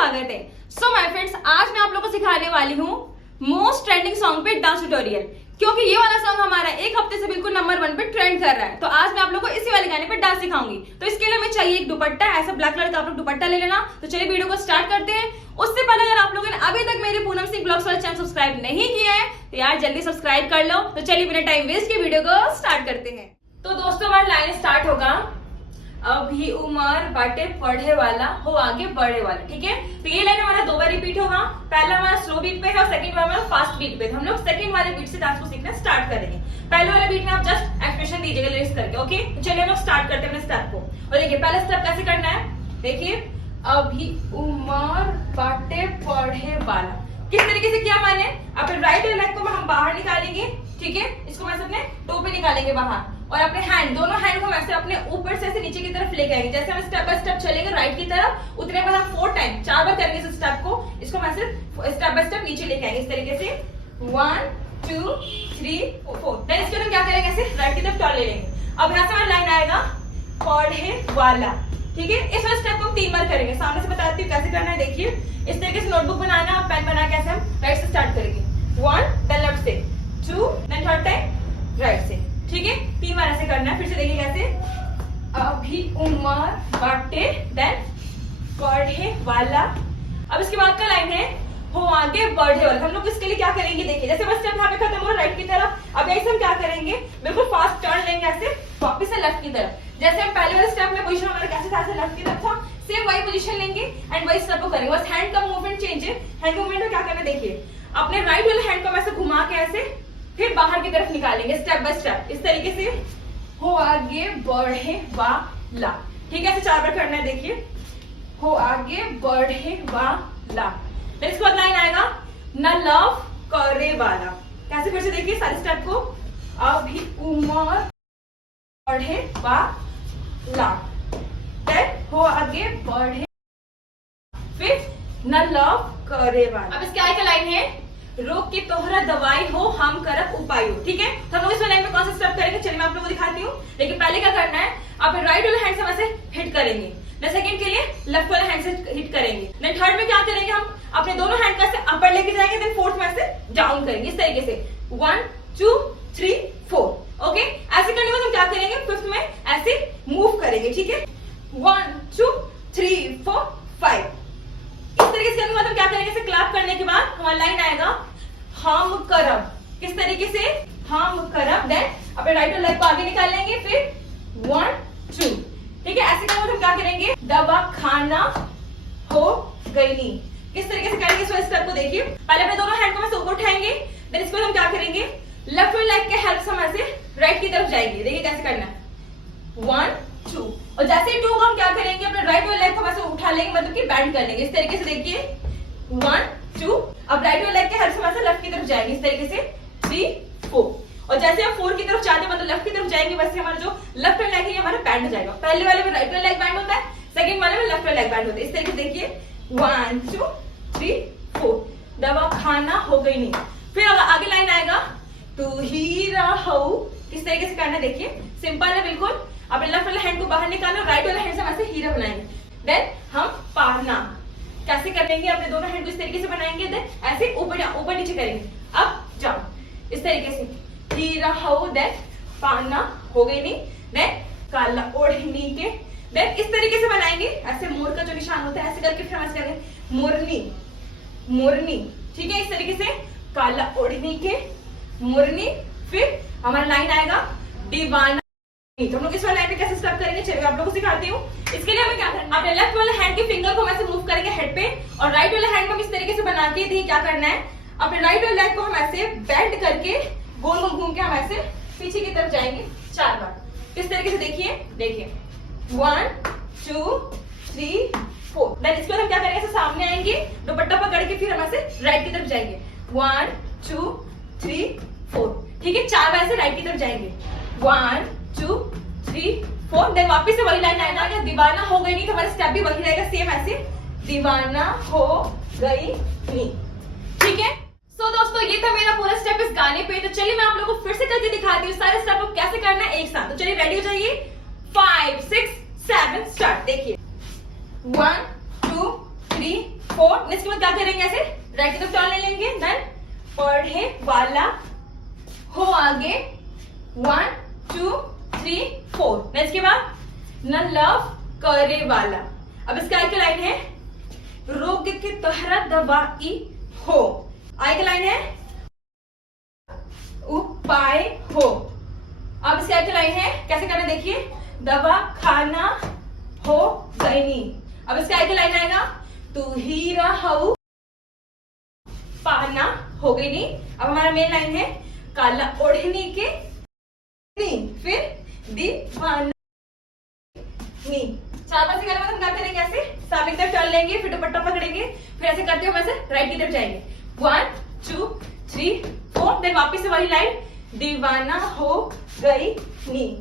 स्वागत है। So my friends, आज मैं आप लोगों को सिखाने वाली हूँ मोस्ट ट्रेंडिंग सॉन्ग पे डांस ट्यूटोरियल, क्योंकि ये वाला सॉन्ग हमारा एक हफ्ते से बिल्कुल नंबर 1 पे ट्रेंड कर रहा है। तो आज मैं आप लोगों को इसी वाले गाने पे डांस सिखाऊंगी। तो इसके लिए हमें चाहिए एक दुपट्टा, ऐसा ब्लैक कलर का आप लोग दुपट्टा ले लेना। तो चलिए वीडियो को स्टार्ट करते हैं। उससे पहले अगर आप लोगों ने अभी तक मेरे पूनम सिंह ब्लॉग्स वाला चैनल सब्सक्राइब नहीं किया है तो यार जल्दी सब्सक्राइब कर लो। तो चलिए बिना टाइम वेस्ट के वीडियो को स्टार्ट करते हैं। तो दोस्तों हमारा लाइन स्टार्ट होगा, अभी उमर बाटे पढ़े वाला हो आगे बढ़े वाला। ठीक है, तो ये लाइन हमारा 2 बार रिपीट होगा। पहला हमारा स्लो बीट पे है और सेकंड वाला हमारा फास्ट बीट पे। हम लोग सेकंड वाले बीट से डांस को सीखना स्टार्ट करेंगे। पहले वाले बीट में आप जस्ट एक्सप्रेशन दीजिएगा लिरिक्स करके। ओके, तो चलिए हम लोग स्टार्ट करते हैं अपने स्टेप को। और देखिए पहला स्टेप कैसे करना है, देखिए अभी उमर बाटे पढ़े वाला। किस तरीके से किया मैंने, अपने राइट लेग को हम बाहर निकालेंगे। ठीक है, इसको मैं अपने टो पे निकालेंगे बाहर और अपने हैंड, दोनों हैंड को हम ऐसे अपने ऊपर से ऐसे नीचे की तरफ लेके आएंगे। जैसे हम स्टेप बाय स्टेप चलेंगे राइट की तरफ, उतने बाद हम 4 टाइम 4 बार करेंगे इस स्टेप को। इसको हम ऐसे स्टेप बाय स्टेप नीचे लेके आएंगे इस तरीके से 1 2 3 4। देन इसके बाद हम क्या करेंगे, ऐसे राइट की तरफ टर्न ले लेंगे। अब यहाँ से हमारा लाइन आएगा पढ़े वाला। ठीक है, इस वाले स्टेप को हम 3 बार करेंगे। सामने से बताती हूँ कैसे करना है। देखिए इस तरीके से नोटबुक बनाना, आप पेन बना के ऐसे हम राइट से स्टार्ट करेंगे 1 देन लेफ्ट से 2 देन थर्ड टाइम राइट से। ठीक है, 3 बार ऐसे करना है। फिर से देखिए कैसे, अभी उमर बाटे देन पढ़े वाला। अब इसके बाद का लाइन है हो आगे बढ़े वाला। हम लोग इसके लिए क्या करेंगे, देखिए जैसे बस स्टेप यहाँ पे खत्म हो राइट की तरफ। अब ऐसे हम क्या करेंगे, बिल्कुल फास्ट टर्न लेंगे ऐसे वापस से लेफ्ट की तरफ। जैसे हम पहले वाले स्टेप में पोजीशन हमारा कैसे था, लेफ्ट की तरफ था, सेम वही पोजीशन लेंगे एंड वही स्टेप को करेंगे। बस हैंड का मूवमेंट चेंज है। हैंड मूवमेंट में क्या करना है, देखिए अपने राइट वाले हैंड को ऐसे घुमा के ऐसे फिर बाहर की तरफ निकालेंगे स्टेप बाय स्टेप इस तरीके से हो आगे बढ़े वाला। ठीक है, ऐसे 4 बार करना है। देखिए हो आगे बढ़े वाला। इसके बाद लाइन आएगा न लव करे वाला। कैसे, फिर से देखिए सारे स्टेप को, अभी उमर बढ़े वाला देन हो आगे बढ़े फिर न लव करे वाला। अब इसके आगे का लाइन है रोग की तोहरा दवाई हो हम करब उपाय हो। ठीक है, तो हम लोग इस लाइन में कौन सा स्टेप करेंगे, चलिए मैं आप लोगों को दिखाती हूँ। लेकिन पहले क्या करना है, आप राइट वाले हैंड से वैसे हिट करेंगे। सेकंड के लिए लेफ्ट वाले हैंड से हिट करेंगे। देन थर्ड में क्या करेंगे, हम अपने दोनों हैंड को ऐसे अपर लेके जाएंगे। देन फोर्थ में ऐसे डाउन करेंगे इस तरीके से 1 2 3 4। ओके, ऐसे करने के बाद हम क्या करेंगे, फिफ्थ में ऐसे मूव करेंगे। ठीक है, 1 2 3 4 5। इस तरीके से करने के बाद हम क्या करेंगे, ऐसे क्लैप करने के बाद हमारा लाइन आएगा हम करब। किस तरीके से, हम करब। देन अपने राइट लेग को आगे निकाल लेंगे फिर 1 2। ठीक है, ऐसे करके हम क्या करेंगे, दवा खाना हो गई नी। किस तरीके से करेंगे इस स्टेप को, देखिए पहले अपने दोनों हैंड को ऐसे ऊपर उठाएंगे। देन इसको हम क्या करेंगे, लेफ्ट लेग के हेल्प से हम ऐसे राइट की तरफ जाएंगे। देखिए कैसे करना है 1 2। और जैसे ही 2 हम क्या करेंगे, अपने राइट वाले लेग को ऐसे उठा लेंगे, मतलब कि बैंड कर लेंगे इस तरीके से। देखिए 1 2। अब राइट वाले लेग के हेल्प से ऐसे लेफ्ट की तरफ जाएंगे इस तरीके से 3 4। और जैसे आप 4 की तरफ जाते हैं, मतलब लेफ्ट की तरफ जाएंगे, वैसे हमारा जो लेफ्ट लेग है हमारा बैंड हो जाएगा। पहले वाले में राइट लेग बैंड होता है, सेकंड वाले में लेफ्ट लेग बैंड होता है। इस तरीके से देखिए 1 2 3 4 दवा खाना हो गई नहीं। फिर आगे लाइन आएगा तू ही रहो। किस तरीके से करना है, देखिए सिंपल है बिल्कुल। अपने लेफ्ट वाले हैंड को बाहर निकालना, राइट वाले हैंड से हम ऐसे हीरा बनाएंगे। देन हम पारना कैसे करेंगे, अपने दोनों हैंड को इस तरीके से बनाएंगे। देन ऐसे ऊपर नीचे करेंगे। अब जाओ इस तरीके से हीरा हो, देन पाना हो गई नहीं। देन काला ओढ़नी के, देन इस तरीके से बनाएंगे। ऐसे मोर का जो निशान होता है ऐसे करके फिर हम ऐसे करेंगे मोरनी मोरनी। ठीक है, इस तरीके से काला ओढ़नी के मोरनी। फिर हमारा लाइन आएगा दीवाना। तो हम लोग इस वाले लाइन पे कैसे स्टेप करेंगे, चलिए आप लोगों को सिखाती हूँ। इसके लिए हमें क्या करना है, अपने लेफ्ट वाले हैंड के फिंगर को हम ऐसे मूव करेंगे हेड पे, और राइट वाले हैंड को हम इस तरीके से बना के दी। क्या करना है, अपने राइट वाले लेग को हम ऐसे बेंड करके गोल गोल घूम के हम ऐसे पीछे की तरफ जाएंगे 4 बार। इस तरीके से देखिए 1 2 3 4। देन इसके बाद हम क्या करेंगे, ऐसे सामने आएंगे, दुपट्टा पकड़ के फिर हम ऐसे राइट की तरफ जाएंगे 1 2 3 4। ठीक है, 4 बार ऐसे राइट की तरफ जाएंगे 1 2 3 4। देन वापस से वही लाइन आएगा, दीवाना हो गई नहीं, तो हमारा स्टेप भी वही रहेगा सेम ऐसे दीवाना हो गई नहीं। ठीक है, तो दोस्तों ये था मेरा पूरा स्टेप इस गाने पे। तो चलिए मैं आप लोगों को फिर से करके दिखाती हूँ सारे स्टेप को कैसे करना है एक साथ। तो चलिए रेडी हो जाइए, 5 6 7 स्टार्ट। देखिए 1 2 3 क्या करेंगे, ऐसे राइट की तरफ टर्न ले लेंगे, देन पढ़े वाला हो आगे 1 2 3 4, देन इसके बाद न लव करे वाला। अब इसका आगे लाइन है रोग के तहरा दवाई हो, आगे लाइन है उपाय हो। अब इसके आगे लाइन है कैसे करना देखिए, दवा खाना हो गई। अब इसके आगे लाइन आएगा तू ही रहू पाना हो गई नी। अब हमारा मेन लाइन है काला ओढ़नी के नी, फिर दीवाना नी। 4-5 गाने में हम क्या करेंगे, ऐसे सामने की तरफ चल लेंगे, फिर दुपट्टा पकड़ेंगे, फिर ऐसे करते हुए ऐसे राइट की तरफ जाएंगे 1 2 3 4, देन वापस से वही लाइन दीवाना हो गई नी।